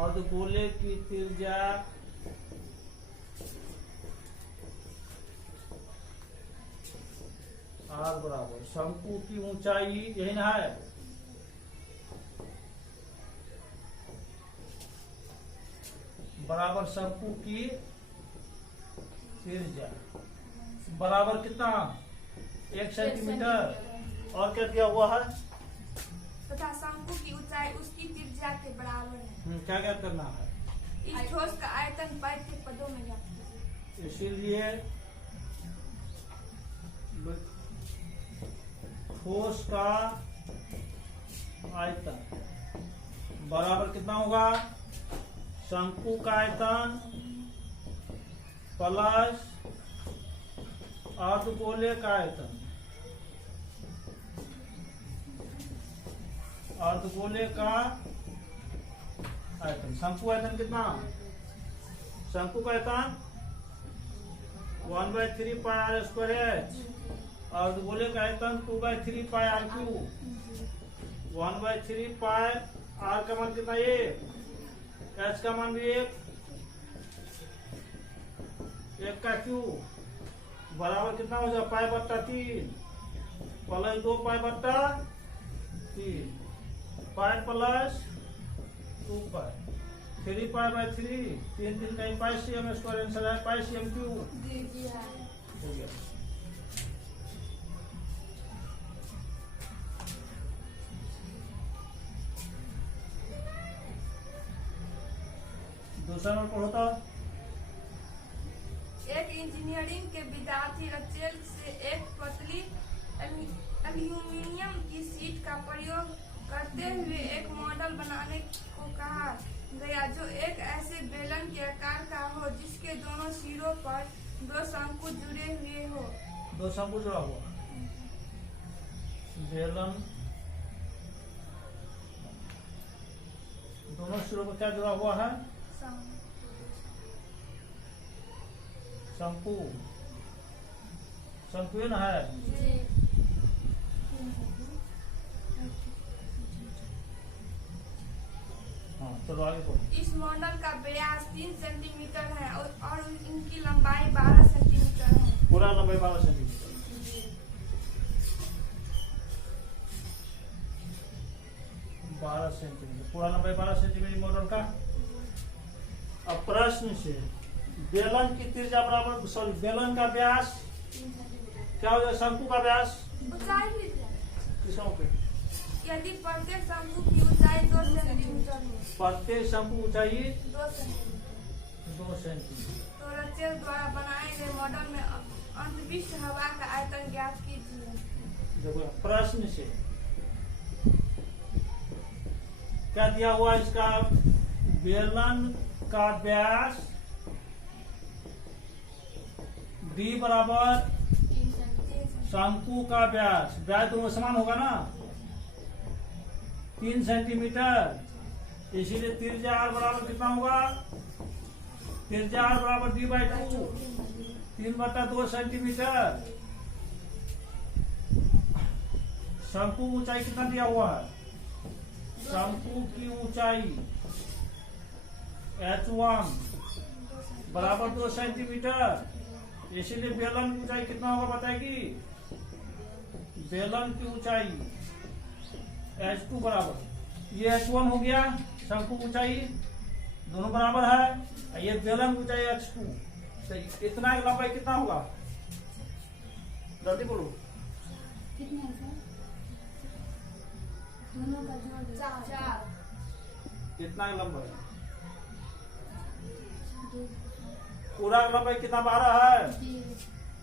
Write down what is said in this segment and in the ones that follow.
अर्धगोले की त्रिज्या r बराबर शंकु की ऊंचाई, यही ना है, बराबर शंकु की त्रिज्या बराबर कितना 1 सेंटीमीटर। और क्या दिया हुआ है तथा शंकु की ऊंचाई उसकी त्रिज्या के बराबर है। क्या क्या करना है, इस ठोस का आयतन पद के पदों में ज्ञात कीजिए। इसीलिए ठोस का आयतन बराबर कितना होगा, शंकु का आयतन प्लस अर्धगोले का आयतन, अर्धगोले का आयतन। शंकु आयतन कितना, शंकु का आयतन 1/3 पाई आर स्क्वायर एच, अर्धगोले का आयतन 2/3 पाई आर क्यू। 1/3 पाई आर का मान कितना, 1, एच का मान भी 1 का क्यू बराबर कितना हो जाए पाई/3 प्लस 2 पाई/3 पाई प्लस 2 पाई 3 पाई/3 3 कहीं पाई cm स्क्वायर आंसर है पाई cm क्यू हो गया। दूसरा नंबर पर होता, एक इंजीनियरिंग के विद्यार्थी रचेल से एक पतली एल्यूमीनियम की शीट का प्रयोग करते हुए एक मॉडल बनाने को कहा गया जो एक ऐसे बेलन के आकार का हो जिसके दोनों सिरों पर 2 शंकु जुड़े हुए हो। 2 शंकु जुड़ा हुआ बेलन, दोनों सिरों पर क्या जुड़ा हुआ है, शंकु, शंकु ना है। हाँ चलो आगे बोलो। इस मॉडल का व्यास 3 सेंटीमीटर है और इनकी लंबाई 12 सेंटीमीटर है। पूरा लंबाई 12 सेंटीमीटर, 12 सेंटीमीटर, पूरा लंबाई 12 सेंटीमीटर मॉडल का। अब प्रश्न से बेलन की त्रिज्या बराबर, सॉरी बेलन का व्यास क्या हो जाए, शंकु का व्यास ऊंचाई किसों पे, यदि प्रत्येक शंकु की ऊंचाई 2 सेंटीमीटर हो, प्रत्येक शंकु ऊंचाई 2 सेंटीमीटर, 2 सेंटीमीटर। तो रचेल द्वारा बनाए गए मॉडल में अंतरिक्ष हवा का आयतन ज्ञात कीजिए। देखो प्रश्न से क्या दिया हुआ, इसका बेलन का व्यास d बराबर शंकु का व्यास, व्यास दोनों समान होगा ना 3 सेंटीमीटर, इसीलिए त्रिज्या r बराबर कितना होगा, त्रिज्या r बराबर d/2 3/2 सेंटीमीटर। शंकु ऊंचाई कितना दिया हुआ है, शंकु की ऊंचाई h1 बराबर 2 सेंटीमीटर, इसीलिए बेलन की ऊंचाई कितना होगा बताएगी, बेलन की ऊंचाई h2 बराबर, ये h1 हो गया शंकु ऊंचाई दोनों बराबर है, ये बेलन की ऊंचाई h2, तो इतना लंबाई कितना होगा, जल्दी बोलो कितना है सर, दोनों का जोड़ 4, कितना लंबाई, पूरा लंबाई कितना 12 है,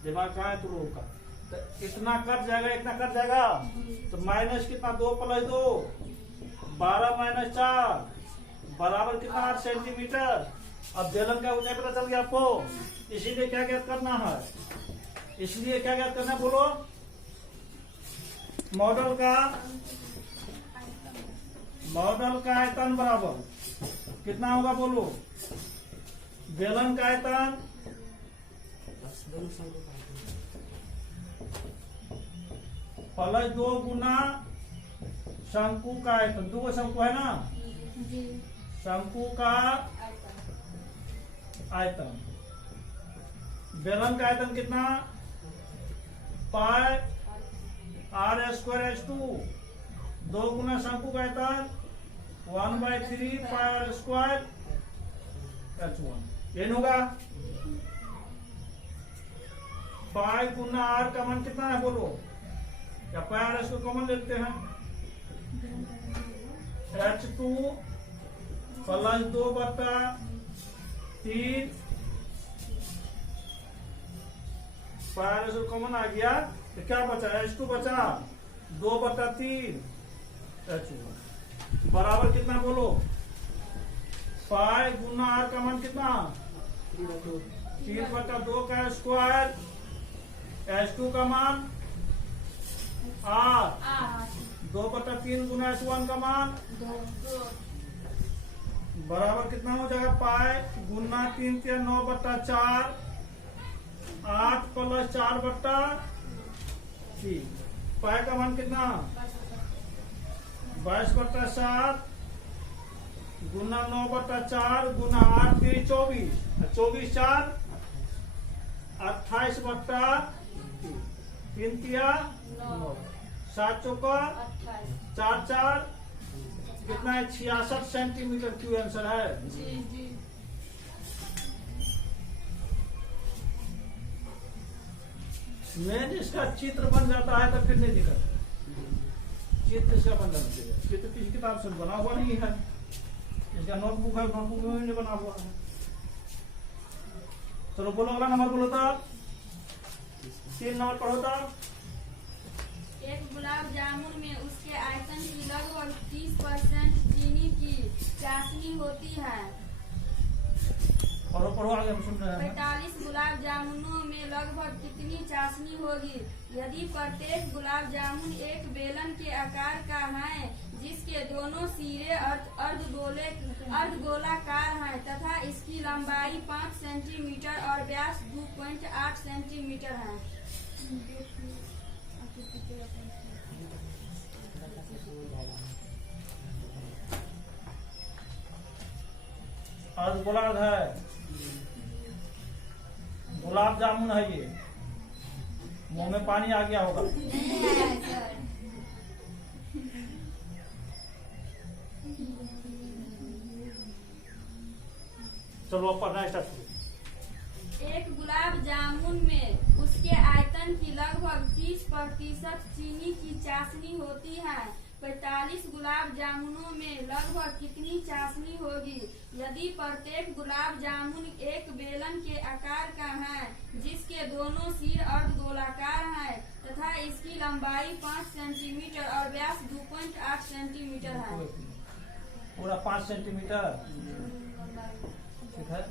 दिमाग कहाँ है तुम लोगों का, तो इतना कट जाएगा, इतना कट जाएगा, तो माइनस कितना 2 + 2 12 - 4 बराबर कितना 8 सेंटीमीटर। अब बेलन का ऊंचाई पता चल गया आपको, इसीलिए क्या ज्ञात करना है, इसलिए क्या ज्ञात करना है बोलो, मॉडल का आयतन बराबर कितना होगा बोलो, बेलन का आयतन प्लस 2 गुना शंकु का आयतन, 2 शंकु है ना, शंकु का आयतन। बेलन का आयतन कितना? पाई आर स्क्वायर एच 2। 2 गुना शंकु का आयतन 1/3 पाई आर स्क्वायर H1। ये होगा। पाई गुना आर का मान कितना है बोलो? या पाई आर इसको कॉमन लेते हैं। H2 प्लस 2/3 पाई आर इसको कॉमन आ गया तो क्या बचा? H2 बचा 2/3 H1 बराबर कितना बोलो? पाई गुना आर का मान कितना? 3/2 का स्क्वायर। H2 का मान आर 2/3 गुना H1 का मान बराबर कितना हो जाएगा? पाई गुना 3 3 9/4 8 प्लस 4/3। पाई का मान कितना? 22/7 गुना 9/4 गुना 8 3 24 24 4 28/3 3 9 7 चौका 4 4 कितना है? 66 सेंटीमीटर क्यू आंसर है। मेन इसका चित्र बन जाता है तो फिर नहीं दिक्कत। चित्र इसका बन जाना चाहिए। चित्र किसी किताब से बना हुआ नहीं है। इसका नोटबुक है, नोटबुक में नहीं बना हुआ है। चलो बोलो अगला नंबर बोलो तो 3 नंबर पढ़ो तो। एक गुलाब जामुन में उसके आयतन की लगभग 30% चीनी की चाशनी होती है। पढ़ो पढ़ो आगे हम सुन रहे हैं। 45 गुलाब जामुनों में लगभग कितनी चाशनी होगी? यदि प्रत्येक गुलाब जामुन एक बेलन के आकार का है जिसके दोनों सिरे अर्धगोलाकार हैं तथा इसकी लंबाई 5 सेंटीमीटर और व्यास 2.8 सेंटीमीटर है। अर्धगोलार्ध है। गुलाब जामुन है ये। मुंह में पानी आ गया होगा। चलो अब पढ़ना स्टार्ट करो। एक गुलाब जामुन में उसके आयतन की लगभग 30% चीनी की चाशनी होती है। 45 गुलाब जामुनों में लगभग कितनी चाशनी होगी? यदि प्रत्येक गुलाब जामुन एक बेलन के आकार का है जिसके दोनों सिर अर्धगोलाकार हैं तथा इसकी लंबाई 5 सेंटीमीटर और व्यास 2.8 सेंटीमीटर है। पूरा 5 सेंटीमीटर ठीक है।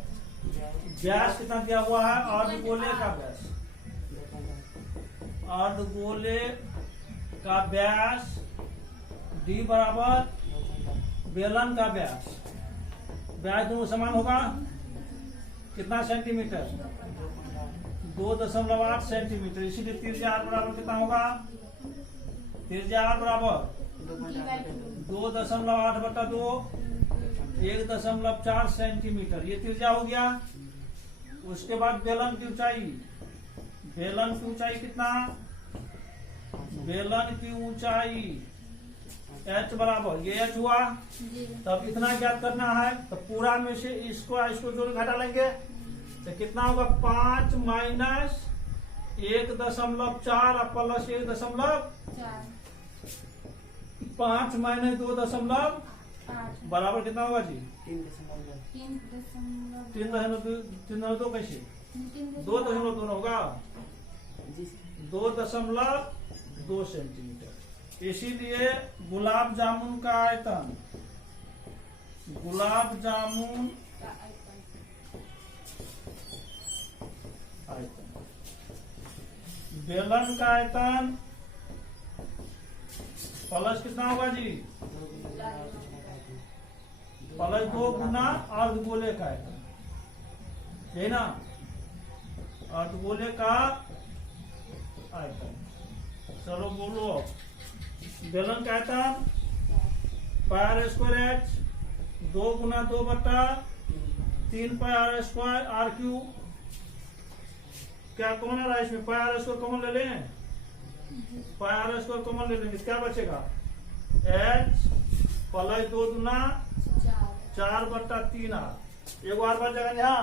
व्यास कितना दिया हुआ है? अर्धगोले का व्यास। अर्धगोले का व्यास D बराबर बेलन का व्यास। व्यास दोनों समान होगा। कितना सेंटीमीटर? 2.8 सेंटीमीटर। इसीलिए त्रिज्या R बराबर कितना होगा? त्रिज्या R बराबर 2.8/2 1.4 सेंटीमीटर। ये त्रिज्या हो गया। उसके बाद बेलन की ऊंचाई। बेलन की ऊंचाई कितना? बेलन की ऊंचाई H बराबर ये H हुआ। तब इतना ज्ञात करना है तो पूरा में से इसको जोड़ घटा लेंगे तो कितना होगा? 5 माइनस 1.4 प्लस 1.4 5 माइनस 2.8 बराबर कितना होगा जी? 3.2 कैसे? 2.2 होगा। 2.2 सेंटीमीटर। इसीलिए गुलाब जामुन का आयतन बेलन का आयतन प्लस कितना होगा जी? प्लस 2 गुना अर्धगोले का आयतन है ना। अर्धगोले का आयतन। चलो बोलो बेलन का आयतन पाई R स्क्वायर H 2 गुना 2 बट्टा 3 पाई आर स्क्वायर आर क्यू। क्या कॉमन आ रहा है इसमें? पाई आर स्क्वायर कॉमन ले लें, पाई आर स्क्वायर कॉमन ले लेंगे, क्या बचेगा? एच प्लस 2 गुना 4 बट्टा 3 आर। एक बार बच जाएगा यहाँ।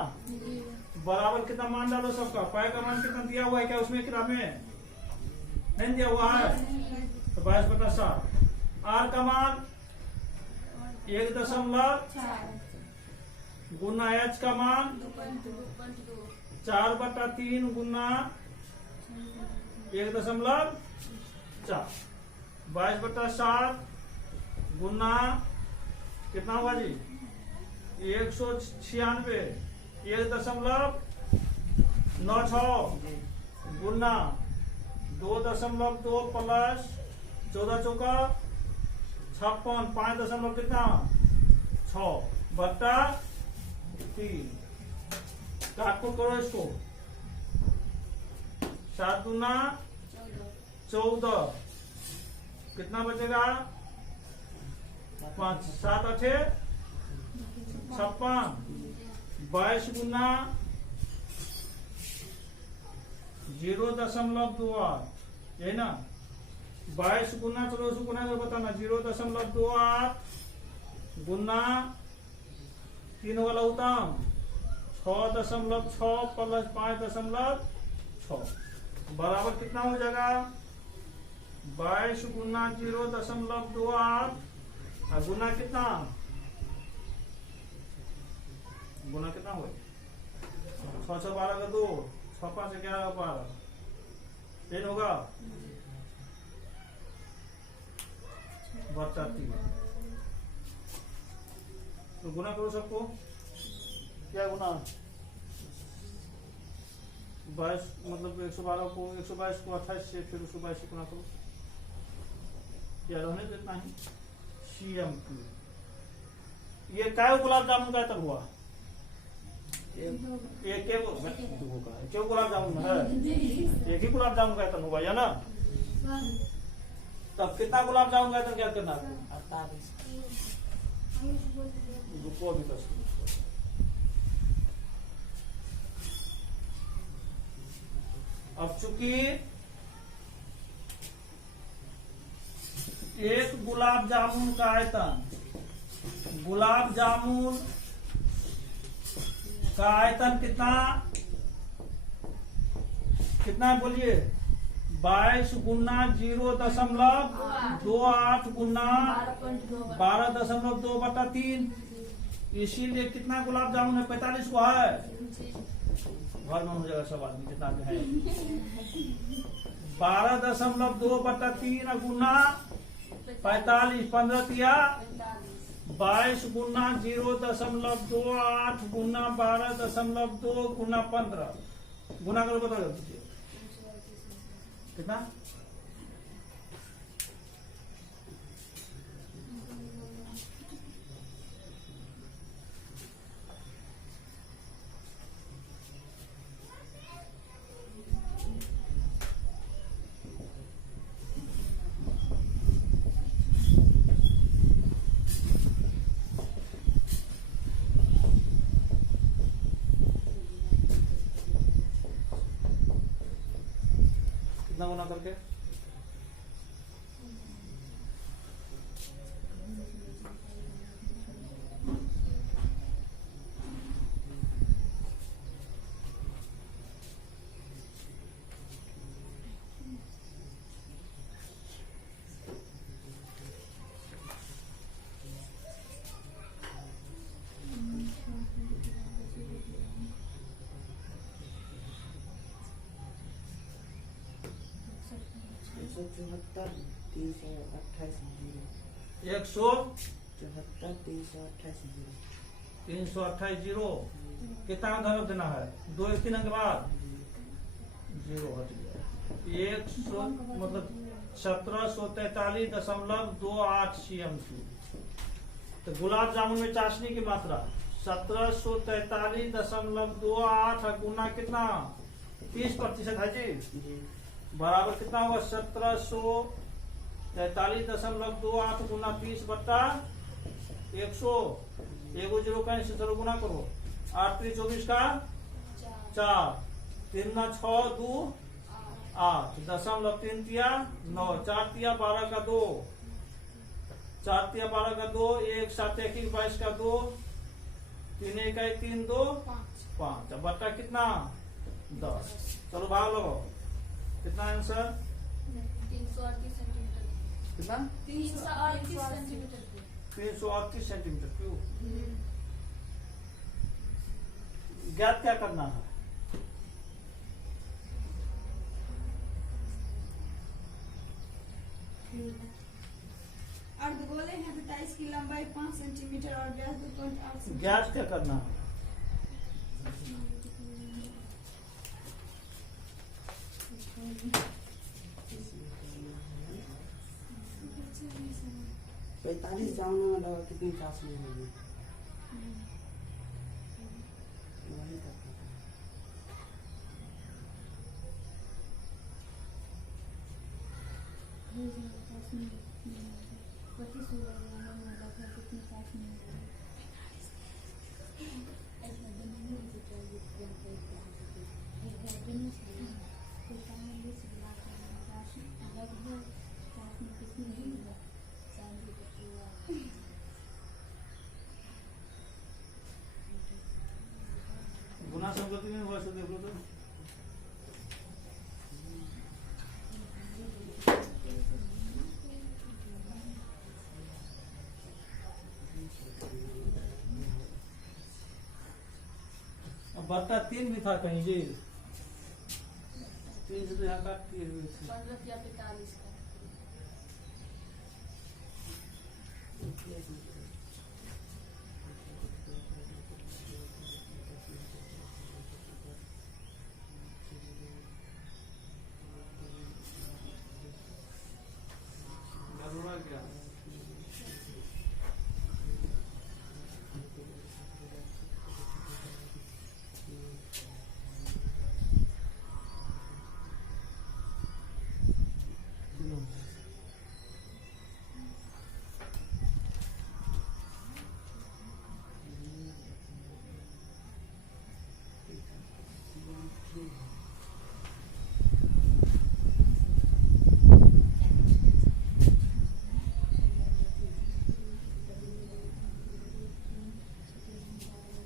बराबर कितना मान डालो सबका? पाई का मान कितना दिया हुआ है क्या उसमें किताब में? नहीं दिया हुआ है, तो 22 बटा 7। आर का मान 1.4 गुना एच का मान 4 बटा 3 गुना 1.4। 22 बटा 7 गुना कितना हुआ जी? 196 1.96 गुना 2.2 प्लस 14 चौका 56 5 कितना 6 बट्टा 3। काटो करो इसको। 7 गुना 14 कितना बचेगा? 5 7 8 56। 22 गुना 0.28 है ना? 22 गुना, चलो उसको गुना कर बताना। 0.28 गुना 3 वाला उत्तम 6.6 प्लस 5.6 बराबर कितना हो जाएगा? 22 गुना 0.28 और गुना कितना? गुना कितना हुआ? 6 6 12 का 2 6 5 11 12 10 होगा बट्टा 3। तो गुना करो सबको। क्या गुना? 22 मतलब 112 को 122 को 28 से फिर 122 से गुना करो। याद होने तो इतना ही। CM2 ये क्या गुलाब जामुन का तक हुआ? एक क्यों गुलाब जामुन है? एक ही गुलाब जामुन का तक हुआ या ना? तब कितना गुलाब जामुन का तक क्या करना? 48। रुको अभी 10। अब चूंकि एक गुलाब जामुन का आयतन, गुलाब जामुन का आयतन कितना कितना है बोलिए? 22 गुना 0.28 गुना 12.2 बटा 3। इसीलिए कितना गुलाब जामुन है? 45 को है। घर में हो जाएगा सब आदमी जितना भी है। 12.2 बटा 3 गुना 45 15 तिया 22 गुना 0.28 गुना 12.2 गुना 15 गुना करो बताओ कितना? कितना गुना करके? चौहत्तर 328 328 जीरो। कितना धर्म देना है? 2 1 3 अंक बाद 0 हट गया। 100 मतलब 1743.28 CM2। तो गुलाब जामुन में चाशनी की मात्रा 1743.28 गुना कितना? 30% है जी। बराबर कितना होगा? 1743.28 गुना 30 बट्टा 100 एगो 0 का इससे चलो गुना करो 8 3 24 का 4 3 ना 6 2 8 0.3 तिया 9 4 तिया 12 का 2 4 तिया 12 का 2 1 7 1 22 का 2 3 1 3 2 5 अब बट्टा कितना 10 चलो भाग लगाओ कितना आंसर 338 सेंटीमीटर कितना 338 सेंटीमीटर 338 सेंटीमीटर क्यों ज्ञात क्या करना है अर्धगोले हैं 27 की लंबाई 5 सेंटीमीटर और व्यास 2.8 सेंटीमीटर। ज्ञात क्या करना है पैतालीस जाने में लगा कितनी चास में होगी वही तक गुना संगति में वैसे देखो तो अब बट्टा 3 भी था कहीं जी 3 से तो यहाँ काट किए हुए थे 15 या 45 का गड़बड़ा क्या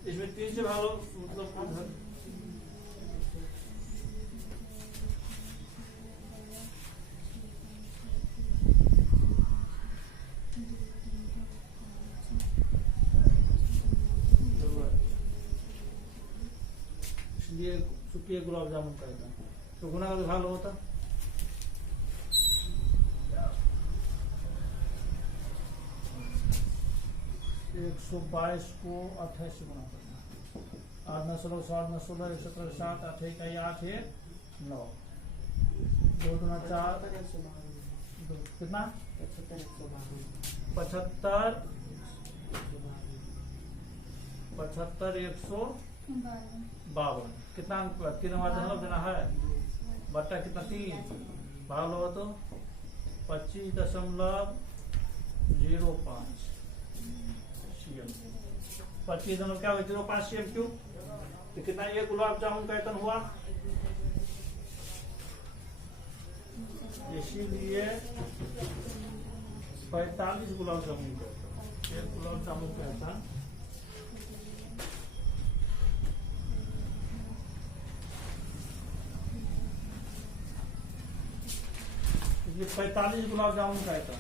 इसमें 3 से भालो मतलब कौन था इसलिए सुखिए गुलाब जामुन का तो गुना का भालो होता 122 को 28 से गुना करना 8 9 16 7 9 16 1 17 7 8 1 8 1 9 2 2 4 कितना 75 152 कितना अंक 3 दशमलव देना है बट्टा कितना 3 भाग लो तो 25.05 25 क्या हुआ 0.5 cm क्यूब तो कितना ये गुलाब जामुन का आयतन हुआ इसीलिए 45 गुलाब जामुन का आयतन एक गुलाब जामुन का आयतन ये 45 गुलाब जामुन का आयतन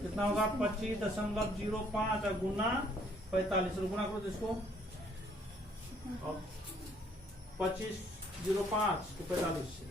कितना होगा 25.05 गुना 45 गुना करो तो इसको 25.05 तो 45 से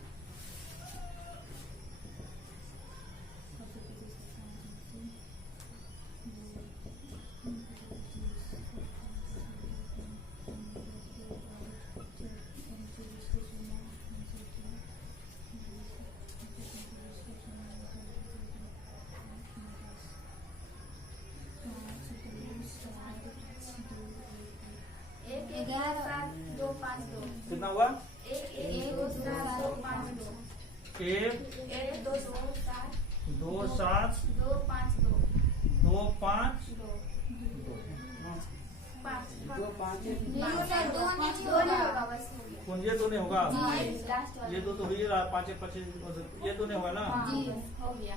कितना हुआ 1 2 7 2 5 2 2 5 दो 2 दो पाँच है। दो नहीं होगा बस हो गया। कौन ये दो नहीं होगा? लास्ट वाला ये दो तो हो ही रहा, 5 5 ये दो नहीं होगा ना? जी हो गया।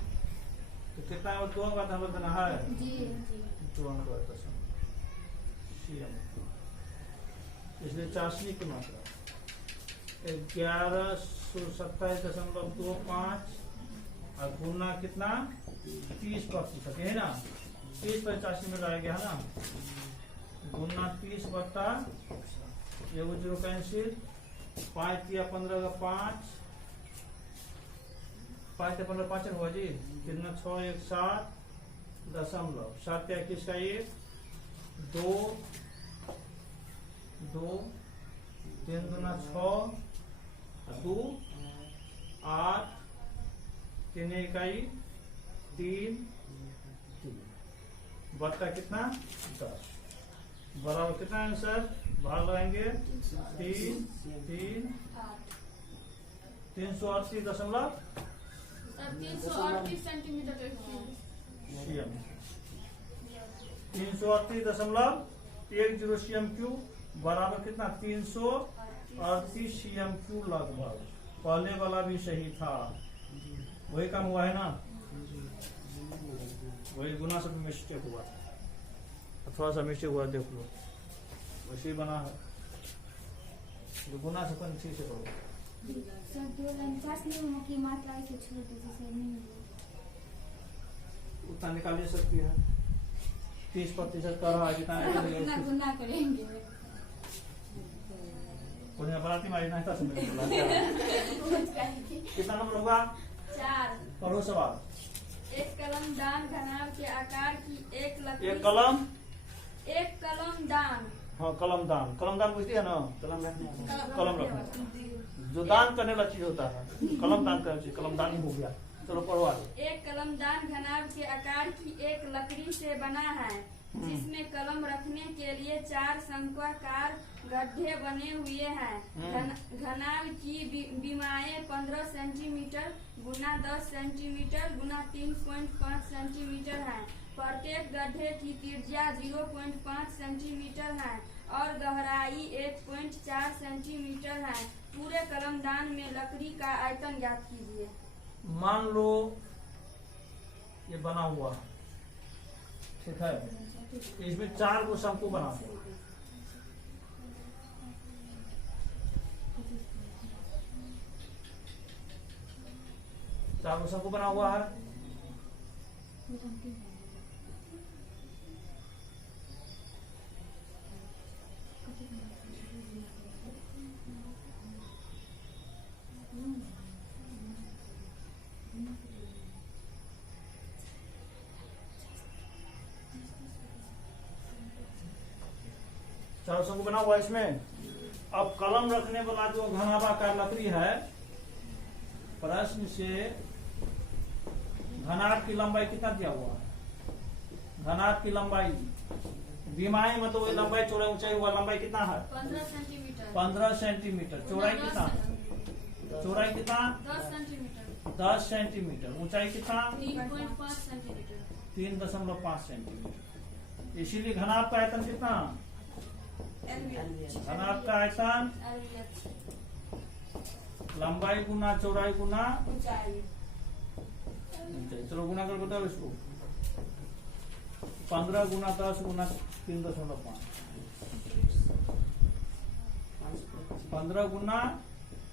तो कितना और 2 का नंबर देना है? जी जी 2 अंक का दशम CM, इसलिए चाशनी की मात्रा 1127.25 और गुना कितना 30% है ना, 30 पर चाशनी में लाया गया है ना, गुना 30 बट्टा ये वो 0 कैंसिल, 5 या 15 का 5 या 15 5 हुआ जी, कितना 6 1 7 दशमलव 7 या 21 का 1 2 2 3 दूना 6 2 8 3 इकाई 3 बट्टा कितना 10 बराबर कितना आंसर भाग लगाएंगे 3 3 338.10 सेंटीमीटर CM 338.10 CM3 बराबर कितना 338 CM3 लगभग। पहले वाला भी सही था, वही काम हुआ है ना, वही गुना से मिस्टेक हुआ, थोड़ा सा मिस्टेक हुआ, देख लो वैसे ही बना है, जो गुना से कौन ठीक से करो। सर 249 की मात्रा ऐसे छोड़ दीजिए सर, नहीं हुआ। उतना निकाल ही सकती है, 30% कर रहा है जितना अपना गुना करेंगे। कोई बराती मारी नहीं था समझ में कितना नंबर होगा? 4 पढ़ो सवाल। एक कलम दान घनाभ के आकार की एक लकड़ी एक कलम दान हाँ कलम दान बुझती है ना, कलम रखना जो दान करने वाला चीज होता है, कलम दान करने चीज, कलम दान ही हो गया। चलो पढ़ो आगे। एक कलम दान घनाभ के आकार की एक लकड़ी से बना है, जिसमें कलम रखने के लिए 4 शंक्वाकार गड्ढे बने हुए हैं। घनाभ की बीमाएं 15 सेंटीमीटर गुना 10 सेंटीमीटर गुना 3.5 सेंटीमीटर है। प्रत्येक गड्ढे की त्रिज्या 0.5 सेंटीमीटर है और गहराई 1.4 सेंटीमीटर है। पूरे कलमदान में लकड़ी का आयतन ज्ञात कीजिए। मान लो ये बना हुआ है, ठीक है, इसमें 4 गो शंकु बना हुआ है, चार गो शंकु बना हुआ है। चार शंकु बना हुआ है इसमें। अब कलम रखने वाला जो घनाभाकार लकड़ी है, प्रश्न से घनाभ की लंबाई कितना दिया हुआ है? घनाभ की लंबाई बीमाई मतलब वही लंबाई चौड़ाई ऊंचाई हुआ, लंबाई कितना है? 15 सेंटीमीटर 15 सेंटीमीटर। चौड़ाई कितना? 10 सेंटीमीटर 10 सेंटीमीटर। ऊंचाई कितना? 3.5 सेंटीमीटर 3.5 सेंटीमीटर। इसीलिए घनाभ का आयतन कितना? घनाभ का आयतन लंबाई गुना चौड़ाई गुना ऊंचाई। चलो गुना कर बताओ इसको। 15 गुना 10 गुना 3.5 15 गुना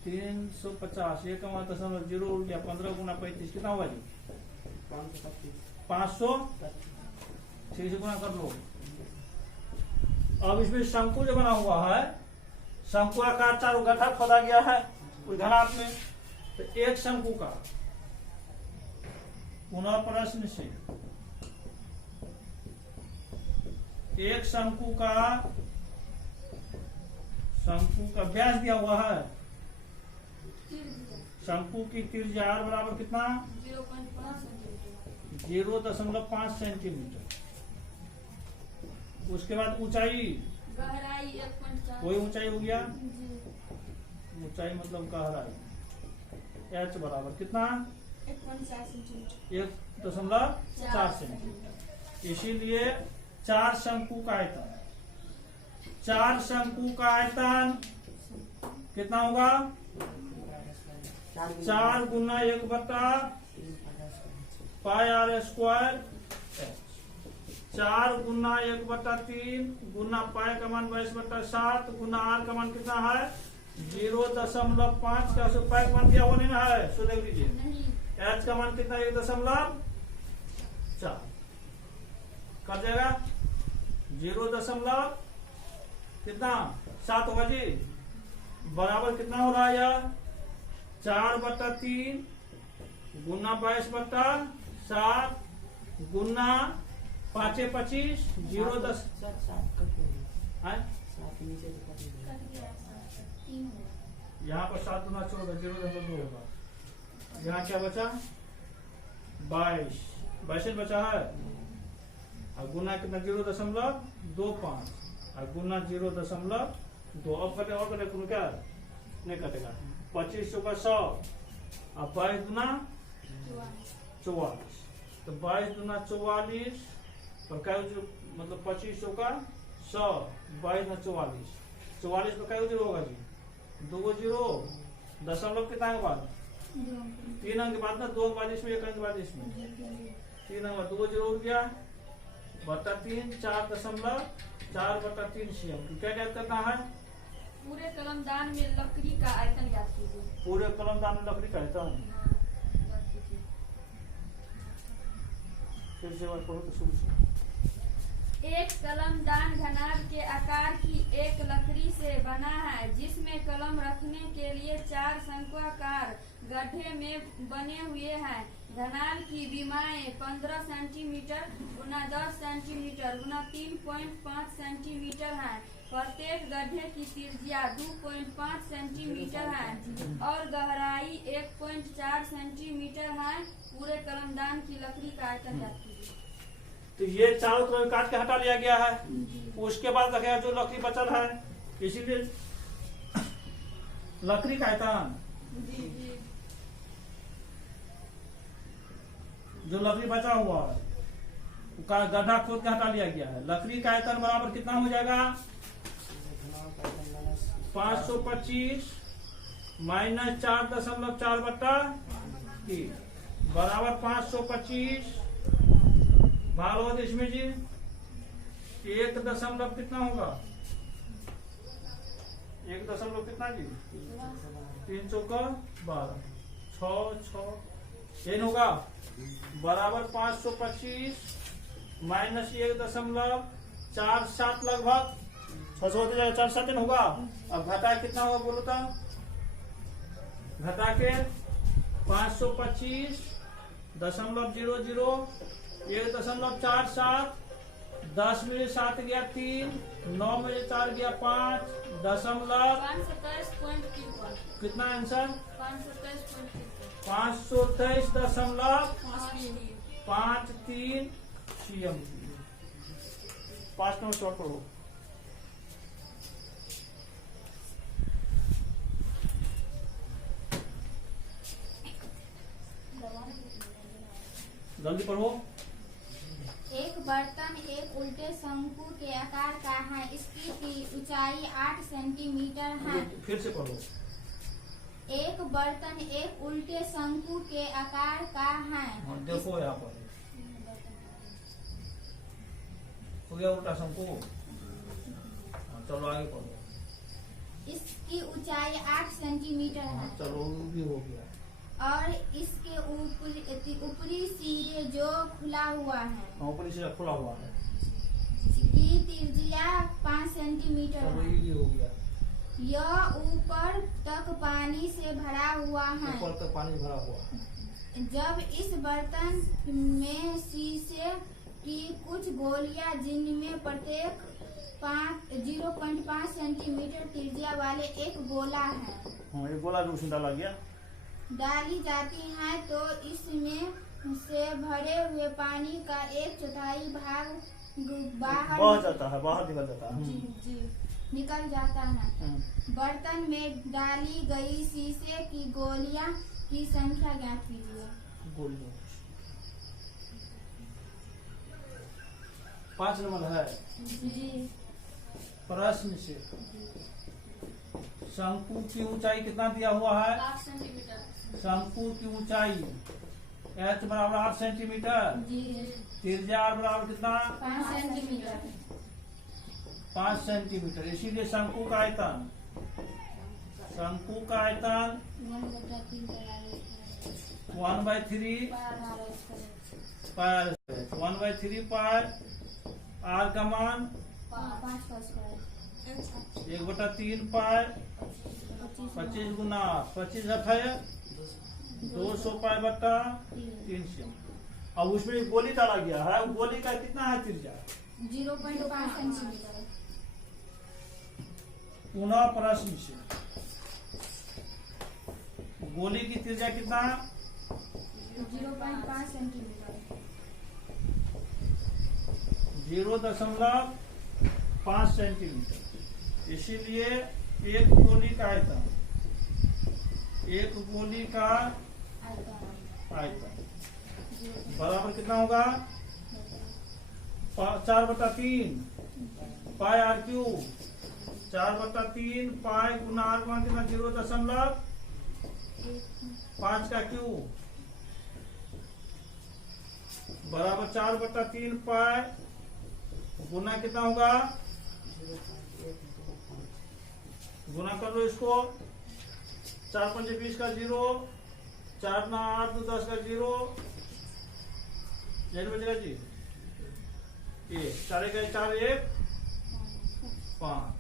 350 एक 0 उड़ गया। 15 गुना 35 कितना हुआ जी? 500। ठीक से गुना कर लो। अब इसमें शंकु जो बना हुआ है, शंकु आकार चारों गड्ढा खोदा गया है उस घनाभ में, तो एक शंकु का पुनः प्रश्न से एक शंकु का व्यास दिया हुआ है। शंकु की त्रिज्या r बराबर कितना? 0.5 सेंटीमीटर। उसके बाद ऊंचाई, गहराई 1.4 वही ऊंचाई हो गया। ऊंचाई मतलब गहराई h बराबर कितना? 1.4 सेंटीमीटर। 1.4 सेंटीमीटर। इसीलिए 4 शंकु का आयतन, 4 शंकु का आयतन कितना होगा? 4 गुना 1/πr², 4 गुना 1/3 गुना पाई का मान 22/7 गुना r का मान कितना है? 0.5 का पाई का मान क्या होने ना है? सो देख लीजिए, नहीं, h का मान कितना? 1.4 कर जाएगा 0. कितना 7 होगा जी, बराबर कितना हो रहा है यार? 4/3 गुना 22/7 गुना 5 25 0.10 यहाँ पर 7 गुना 14 0.2 होगा। यहाँ क्या बचा? 22 बचा है, और गुना कितना? 0.25 और गुना 0.2। अब कटे और कटे क्या नहीं कटेगा? 25 का 100 और 22 गुना 44, तो 22 गुना 44 और क्या मतलब 25 का 100, 22 गुना 44, 44 पर क्या जीरो होगा जी? 2 जीरो, दशमलव कितना के बाद? 3 अंक के बाद ना, 2 के बाद इसमें, 1 अंक के बाद इसमें, 3 अंक बाद 2 जीरो हो गया बटा 3, 4.4/3 cm। क्या ज्ञात करना है? पूरे कलमदान में लकड़ी का आयतन ज्ञात कीजिए। पूरे कलमदान में लकड़ी का आयतन, ज्ञात कीजिए। फिर से बात करो तो शुरू से। एक कलमदान घनाभ के आकार की एक लकड़ी से बना है, जिसमें कलम रखने के लिए 4 शंक्वाकार गड्ढे में बने हुए हैं। घनाभ की विमाएं 15 सेंटीमीटर गुना 10 सेंटीमीटर गुना 3.5 सेंटीमीटर है। प्रत्येक गड्ढे की त्रिज्या 2.5 सेंटीमीटर है और गहराई 1.4 सेंटीमीटर है। पूरे कलमदान की लकड़ी का आयतन ज्ञात कीजिए। तो ये चारों तरफ काट के हटा लिया गया है, उसके बाद रखेगा जो लकड़ी बचल है, इसीलिए लकड़ी का आयतन, जो लकड़ी बचा हुआ है का गड्ढा खोद के हटा लिया गया है। लकड़ी का आयतन बराबर कितना हो जाएगा? 525 माइनस 4.4/3 बराबर 525 भाग इसमें जी 1 दशमलव कितना होगा? 1 दशमलव कितना जी? 300 का 12 6 होगा बराबर 525 माइनस 1.47 लगभग 600 हो जाएगा, 4 होगा। अब घटा कितना होगा बोलो तो? घटा के 525.00 1.47 10 में 7 गया 3 9 में 4 गया 5 दशमलव 527.53 कितना आंसर? 527.53 527.53 cm। 5 नंबर शॉर्ट करो। जल्दी पढ़ो। एक बर्तन एक उल्टे शंकु के आकार का है। इसकी ऊंचाई 8 सेंटीमीटर है। फिर से पढ़ो। एक बर्तन एक उल्टे शंकु के आकार का है। देखो यहाँ पर हो गया उल्टा शंकु। चलो आगे पढ़ो। इसकी ऊंचाई 8 सेंटीमीटर है। चलो भी हो गया। और इसके ऊपरी सिरे जो खुला हुआ है, ऊपरी सिरा खुला हुआ है, की त्रिज्या 5 सेंटीमीटर चलो है। ये भी हो गया। यह ऊपर तक पानी से भरा हुआ है। ऊपर तक पानी भरा हुआ है। जब इस बर्तन में शीशे की कुछ गोलियां, जिनमें प्रत्येक 0.5 सेंटीमीटर त्रिज्या वाले एक गोला है, ये गोला जो उसमें डाला गया, डाली जाती है, तो इसमें से भरे हुए पानी का 1/4 भाग बाहर बह जाता है, बाहर निकल जाता है। जी निकल जाता है। बर्तन में डाली गई शीशे की गोलियां की संख्या ज्ञात कीजिए। गोलियों 5 नंबर है। जी। प्रश्न से शंकु की ऊंचाई कितना दिया हुआ है? 8 सेंटीमीटर। शंकु की ऊंचाई h बराबर 8 सेंटीमीटर। जी। त्रिज्या r बराबर कितना? 5 सेंटीमीटर। 5 सेंटीमीटर। इसीलिए शंकु का आयतन 1/3 पाई 1/3 पाई r का मान 1/3 पाई 25 गुना 25 है 200 पाई बट्टा 300। अब उसमें गोली डाला गया है, गोली का कितना है त्रिज्या? 0.5 सेंटीमीटर। पुनः प्रश्न से गोली की त्रिज्या कितना? 0.5 सेंटीमीटर। 0.5 सेंटीमीटर। इसीलिए एक गोली का आयतन बराबर कितना होगा? 4/3 पाई r क्यूब। 4/3 पाई गुना r मान कितना? 0.5 का क्यूब बराबर 4/3 पाई गुना कितना होगा? गुना कर लो इसको। 4 5 20 का 0, 4 9 8 2 10 का 0, यही बचेगा जी 1, 4 1 4 1 5।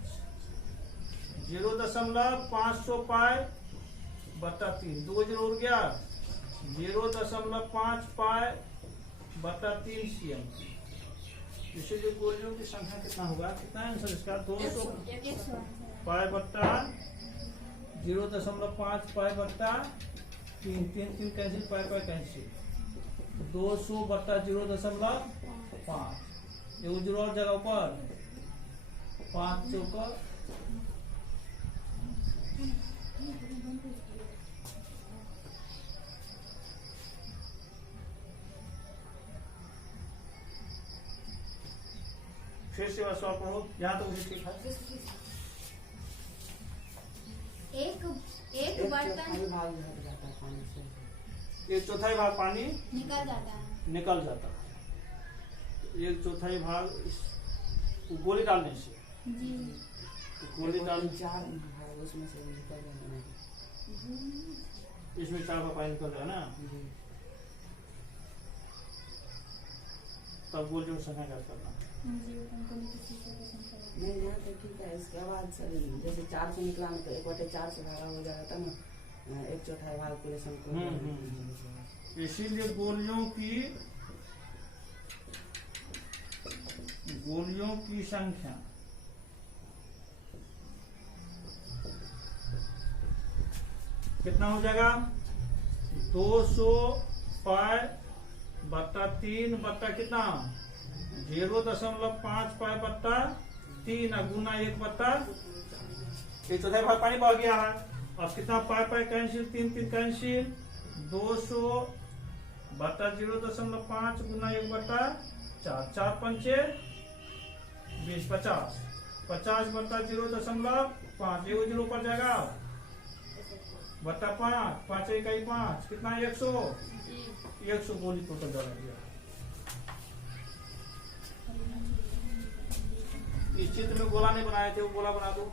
0.500 पाई बट्टा 3, 2 0 उड़ गया। 0.5 पाई बट्टा 3 cm। इसीलिए गोलियों की संख्या कितना होगा? कितना आंसर इसका? 200 पाई बट्टा 0.5 पाई बट्टा 3 3 3 कैंसिल, पाई पाई कैंसिल। 200 बट्टा 0.5 एगो 0 और जगह ऊपर 5 चौका 6 से सवाल पढ़ो। यहाँ तो मुझे ठीक है। एक बर्तन 1/4 भाग पानी निकल जाता है। 1/4 भाग गोली डालने से। जी। गोली डाल उसमें से निकल जाना। इसमें 4 का पानी निकल जाए ना, तब गोलियों की संख्या ज्ञात करना। नहीं यहाँ तो ठीक है। इसके बाद सर जैसे 4 से निकला तो 1/4 से भागा हो जाता ना, 1/4 भाग पूरे शंकु। इसीलिए गोलियों की संख्या कितना हो जाएगा? 200 पाई बट्टा 3 बट्टा कितना? 0.5 पाई बट्टा 3 गुना 1/1/4 भाग पानी बह गया है। अब कितना? पाई पाई कैंसिल, 3 3 कैंसिल। 200 बट्टा 0.5 गुना 1/4 4 पंचे 20 50 50 बट्टा 0.5 ये 0 पर जाएगा बट्टा 5 5 1 5 कितना? 100 गोली टोटल डाला गया। इस चित्र में गोला नहीं बनाए थे, वो गोला बना दो।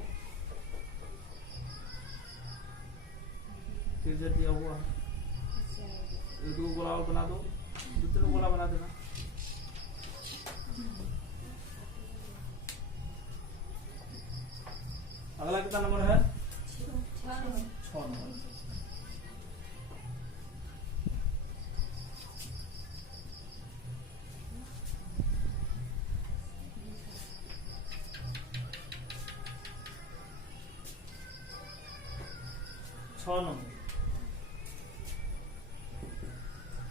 फिर जब दिया हुआ ये 2 गोला और बना दो, दूसरे गोला बना देना। अगला कितना नंबर है? 6 नंबर।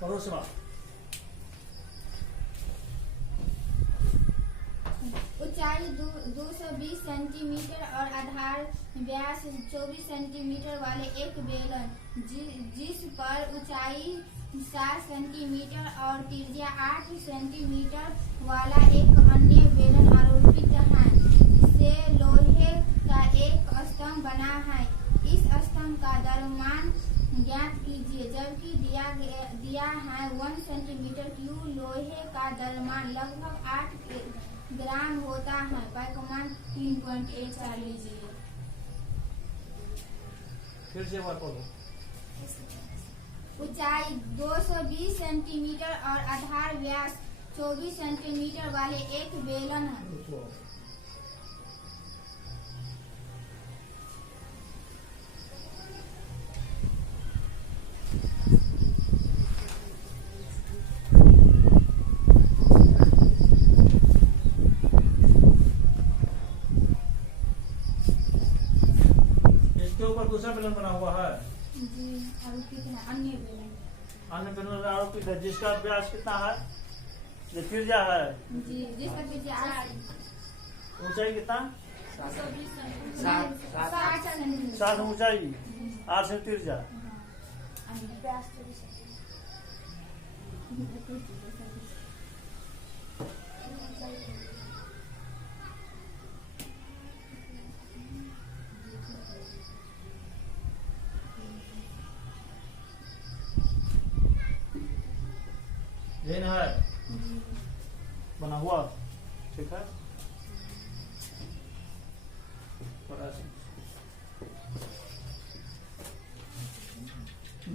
परोसवा ऊंचाई 220 सेंटीमीटर और आधार व्यास 24 सेंटीमीटर वाले एक बेलन जिस पर ऊंचाई 7 सेंटीमीटर और त्रिज्या 8 सेंटीमीटर वाला एक अन्य बेलन आरोपित है, से लोहे का एक स्तंभ बना है। इस स्तंभ का द्रव्यमान ज्ञात कीजिए। जबकि दिया है 1 सेंटीमीटर क्यूब लोहे का द्रव्यमान लगभग 8 ग्राम होता है। पैकमान 3.1 लीजिए। फिर से बात बोलो। ऊंचाई 220 सेंटीमीटर और आधार व्यास 24 सेंटीमीटर वाले एक बेलन है। इसके ऊपर दूसरा बेलन बना हुआ है। जी आरोपित है अन्य बेलन। अन्य बेलन आरोपित है जिसका व्यास कितना है? ये त्रिज्या है। जी जिसका त्रिज्या 8 ऊंचाई कितना? 60 सेंटीमीटर। 7 ऊंचाई 8 से त्रिज्या। ये ना है बना हुआ, ठीक है।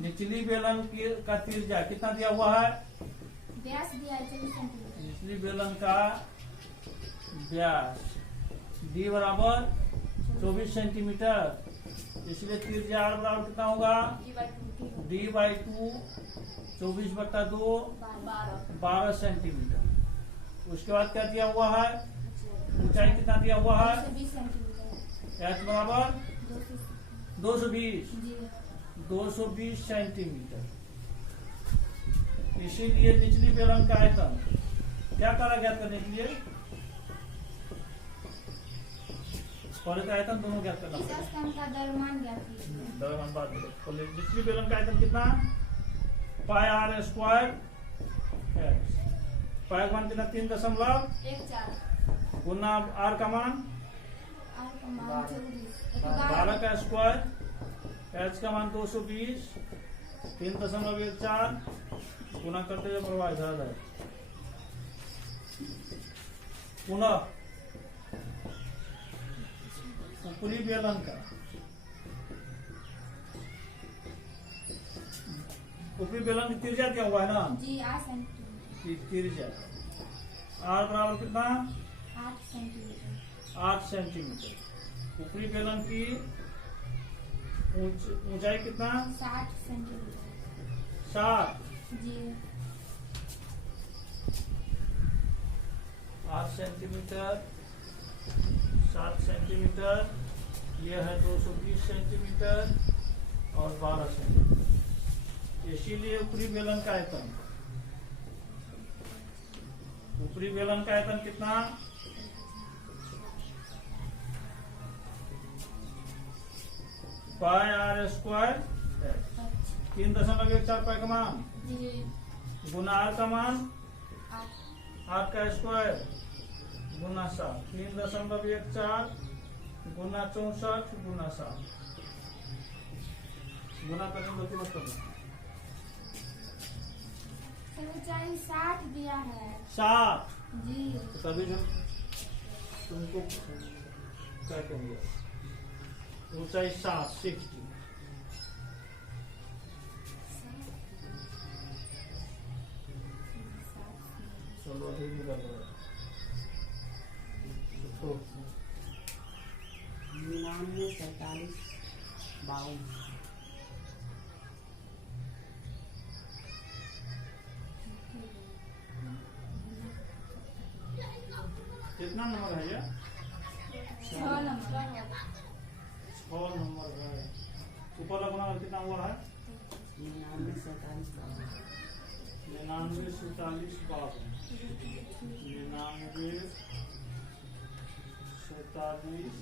निचली बेलन का त्रिज्या कितना दिया हुआ है? व्यास दिया है 24 सेंटीमीटर। निचली बेलन का व्यास डी बराबर 24 सेंटीमीटर, इसलिए त्रिज्या आर बराबर कितना होगा? D/2 24/2 12 centimetre. उसके बाद क्या दिया हुआ है? ऊंचाई कितना दिया हुआ है? 220 सेंटीमीटर। एच बराबर 220 जी 220 सेंटीमीटर। इसीलिए निचली बेलन का आयतन क्या करा ज्ञात करने के लिए? पहले का आयतन दोनों ज्ञात करना इस पड़ेगा। स्तंभ का द्रव्यमान ज्ञात कीजिए। द्रव्यमान बात करो। पहले निचली बेलन का आयतन कितना? पाई आर स्क्वायर एक्स। पाई का मान कितना? 3.14 गुना आर का मान आर का मान 24 12 का स्क्वायर, एच का मान 220 3.14 गुना करते हुए प्रवाह इधर है। पुनः ऊपरी बेलन का ऊपरी बेलन की त्रिज्या क्या हुआ है ना? जी 8 सेंटीमीटर। त्रिज्या आर बराबर कितना? 8 सेंटीमीटर। 8 सेंटीमीटर। ऊपरी बेलन की ऊंचाई कितना? 60 सेंटीमीटर। 60 जी 8 सेंटीमीटर 7 सेंटीमीटर, ये है 220 सेंटीमीटर और 12 सेंटीमीटर। इसीलिए ऊपरी बेलन का आयतन कितना? पाई आर स्क्वायर 3.14 पाई का मान जी गुना आर का मान 8 आर का स्क्वायर गुना 7 3.14 गुना 64 गुना 7 गुना करने दो मत करो। ऊंचाई 60 दिया है। 7 जी तभी जो तुमको क्या कहेंगे? ऊंचाई 60 चलो अभी निकल रहा है। 99 47 52। कितना नंबर है ये? 6 नंबर। 6 नंबर है। ऊपर लगना कितना हुआ है? 99 47 52। 99 47 52 99 47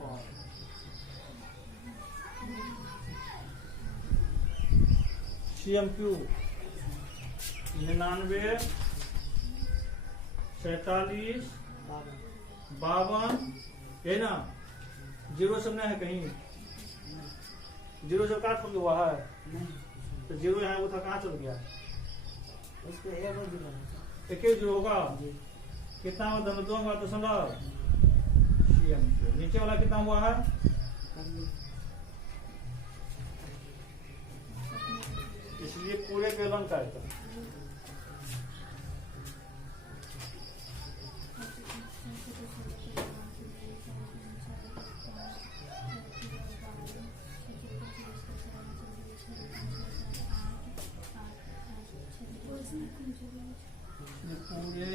52। 6 CMQ 99 47 52 है ना, जीरो सब नहीं है कहीं, जीरो जब काट हुआ है नहीं, तो जीरो यहाँ वो था कहाँ चल गया, उसको एक और दिखा एक ही जीरो होगा, जी कितना हुआ, दो होगा दशमलव, CMQ नीचे वाला कितना हुआ है, कर ली। इसलिए पूरे बेलन का है। पूरे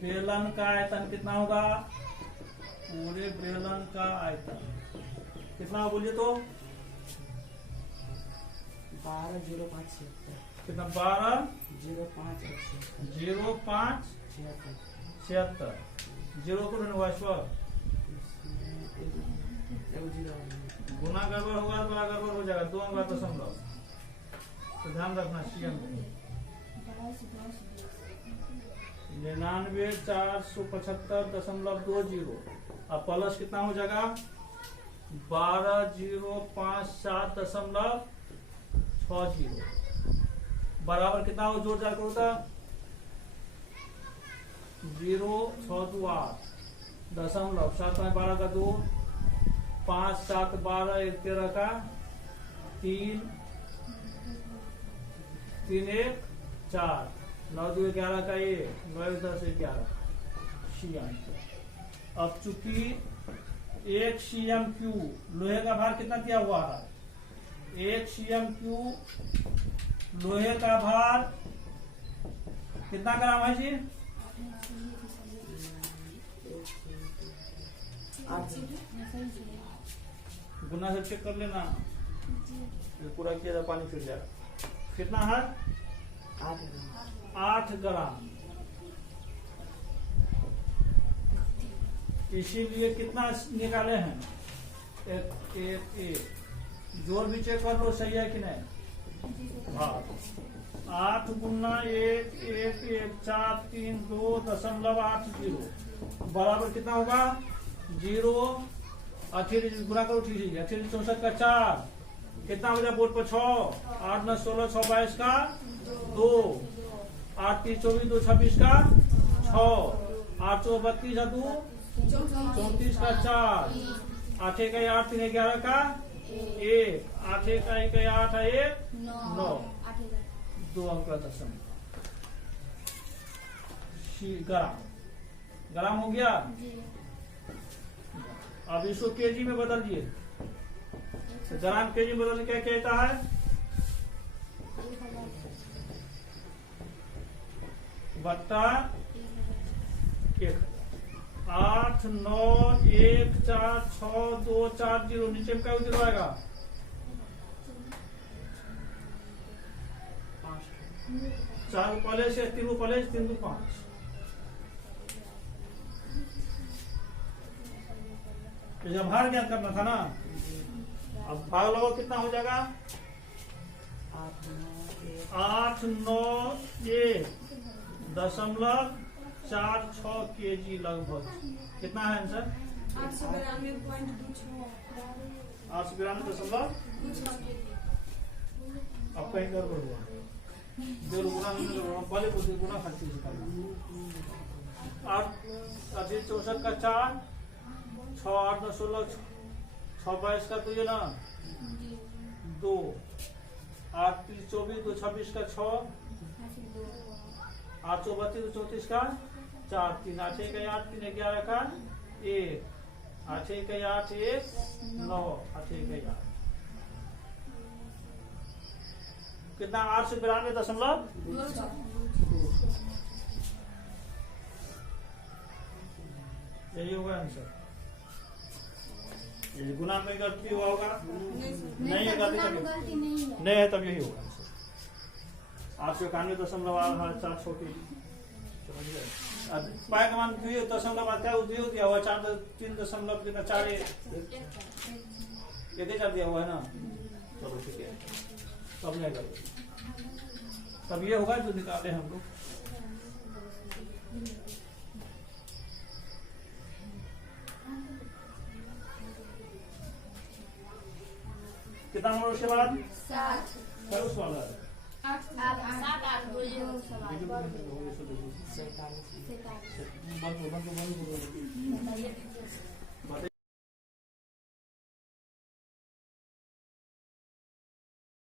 बेलन का आयतन कितना होगा, पूरे बेलन का आयतन कितना बोलिए तो 12,05,76 कितना, 12 05 05 76 76 जीरो को हुआ इस पर एक जीरो गुना गड़बड़ होगा तो बड़ा गड़बड़ हो जाएगा, दो होगा दशमलव, तो ध्यान रखना। CM 99,475.20 अब प्लस कितना हो जाएगा, 12,057.60 बराबर कितना हो, जोड़ जाकर होता 0,628 दशमलव 7 में 12 का 2 5 7 12 1 13 का 3 3 1 4 9 2 11 का 1 9 10 11 CMQ। अब चूंकि एक CMQ लोहे का भार कितना दिया हुआ है, एक CMQ लोहे का भार कितना ग्राम है जी, 8 गुना से चेक कर लेना, ये पूरा किया जाए पानी फिर जाएगा, कितना है 8 ग्राम। इसीलिए कितना निकाले हैं, एक एक एक जोड़ भी चेक कर लो सही है कि नहीं, हाँ 8 गुना 1 1 1 4 3 2.80 बराबर कितना होगा, 0 अठेरी गुना करो, ठीक है 64 का 4 कितना हो जाए बोर्ड पर 6 8 9 16 6 22 का 2 8 3 24 2 26 का 6 8 4 32 2 34 का 4 8 1 8 3 11 का 1 8 1 1 8 1 9 2 अंक का दशमलव ग्राम, ग्राम हो गया। अब इसको केजी में बदल दिए, ग्राम केजी में बदलने क्या कहता है, बट्टा 1 8 9 1 4 6 2 4 0 नीचे में क्या जीरो आएगा, 4 पहले से 3 पहले से 3 5 जब भार ज्ञात करना था ना, अब भाग लगाओ कितना हो जाएगा, 8 9 1 दशमलव 46 केजी लगभग, कितना है आंसर 892.26 892.26। अब कहीं गड़बड़ हुआ, जो गुना पहले गुना खर्ची से करना, 8 64 का 4 6 8 9 16 6 22 का तो ये ना 2 8 3 24 2 26 का 6 8 32 34 का 4 3 8 1 8 3 11 का 1 8 1 8 1 9 8 1 8 कितना 892.2 यही होगा आंसर। ये गुना में गलती हुआ होगा, नहीं है गलती तभी नहीं है, तब यही होगा आंसर। 891.4 पाए का मान 2.4 दिया हुआ, 3.4 कितना 4 1 दिया हुआ है ना, चलो ठीक है। समझा करो। तब ये होगा जो निकाले हम लोग। कितना नंबर उसके बाद? 7 सर उस वाला है। 7 बोलिए वो सवाल। बंद करो, बंद करो, बंद करो। बताइए।